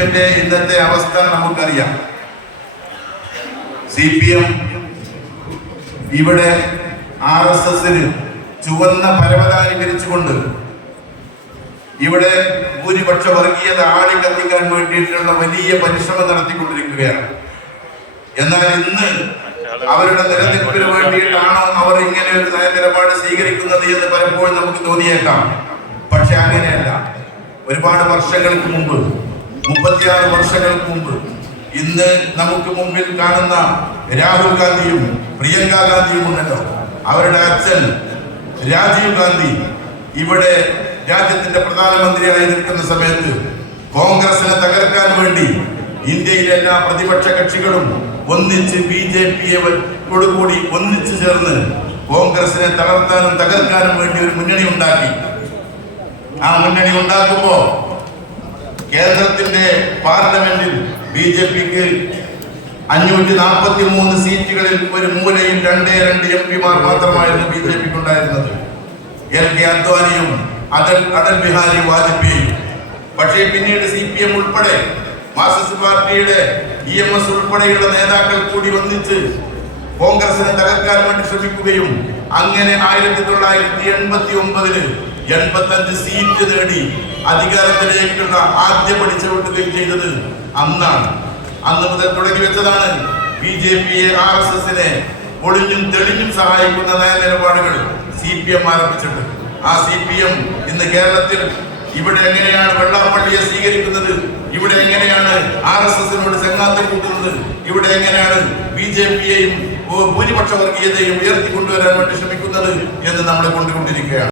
എമ്മിന്റെ ഇന്നത്തെ അവസ്ഥ നമുക്കറിയാം. CPM ഇവിടെ RSSന് ചുവന്ന പരവതാനി വിരിച്ചുകൊണ്ട് ഇവിടെ ഭൂരിപക്ഷ വർഗീയത ആളിക്കത്തിക്കാൻ വേണ്ടിയിട്ടുള്ള വലിയ പരിശ്രമം നടത്തിക്കൊണ്ടിരിക്കുകയാണ്. എന്നാൽ ഇന്ന് അവരുടെ നിലനിൽപ്പിന് വേണ്ടിയിട്ടാണോ അവർ ഇങ്ങനെ ഒരു നിലപാട് സ്വീകരിക്കുന്നത് എന്ന് പലപ്പോഴും നമുക്ക് തോന്നിയേക്കാം. പക്ഷെ അങ്ങനെയല്ല. ഒരുപാട് വർഷങ്ങൾക്ക് മുമ്പ്, 36 വർഷങ്ങൾക്ക് മുമ്പ്, ഇന്ന് നമുക്ക് മുമ്പിൽ കാണുന്ന രാഹുൽ ഗാന്ധിയും പ്രിയങ്ക ഗാന്ധിയും ഉണ്ടല്ലോ, അവരുടെ അച്ഛൻ രാജീവ് ഗാന്ധി ഇവിടെ രാജ്യത്തിന്റെ പ്രധാനമന്ത്രിയായി നിൽക്കുന്ന സമയത്ത് കോൺഗ്രസിനെ തകർക്കാൻ വേണ്ടി ഇന്ത്യയിലെ എല്ലാ പ്രതിപക്ഷ കക്ഷികളും ഒന്നിച്ച് BJP-യോടുകൂടി ഒന്നിച്ചു ചേർന്ന് കോൺഗ്രസിനെ തളർത്താനും തകർക്കാനും വേണ്ടി ഒരു മുന്നണി ഉണ്ടാക്കി. ആ മുന്നണി ഉണ്ടാക്കുമ്പോ കേന്ദ്രത്തിന്റെ പാർലമെന്റിൽ BJPക്ക് 543 സീറ്റുകളിൽ ഒരു മൂലയിൽ 2 MP-മാർ മാത്രമായിരുന്നു BJPക്ക് ഉണ്ടായിരുന്നത്. LK അദ്വാനിയും അടൽ ബിഹാരി വാജ്പേയി. പക്ഷേ പിന്നീട് CPM ഉൾപ്പെടെ മാർക്സിസ്റ്റ് പാർട്ടിയുടെ EMS ഉൾപ്പെടെയുള്ള നേതാക്കൾ കൂടി ഒന്നിച്ച് കോൺഗ്രസിനെ തകർക്കാൻ വേണ്ടി ശ്രമിക്കുകയും അങ്ങനെ 1989 85 സീറ്റ് നേടി അധികാരത്തിലേക്കുള്ള ആദ്യ പടി ചവിട്ടുകയും ചെയ്തത് അന്നാണ്. അന്ന് മുതൽ തുടങ്ങി വെച്ചതാണ് BJP-യെ RSSനെ ഒളിഞ്ഞും തെളിഞ്ഞും സഹായിക്കുന്ന നയനിലപാടുകൾ CPM ആരംഭിച്ചിട്ട്. ആ CPM ഇന്ന് കേരളത്തിൽ ഇവിടെ എങ്ങനെയാണ് വെള്ളാപ്പള്ളിയെ സ്വീകരിക്കുന്നത്, ഇവിടെ എങ്ങനെയാണ് RSSനോട് ചങ്ങാത്തം കൂട്ടുന്നത്, ഇവിടെ എങ്ങനെയാണ് BJP-യെയും ഭൂരിപക്ഷ വർഗീയതയും ഉയർത്തിക്കൊണ്ടുവരാൻ വേണ്ടി ശ്രമിക്കുന്നത് എന്ന് നമ്മളെ കൊണ്ടുകൊണ്ടിരിക്കുകയാണ്.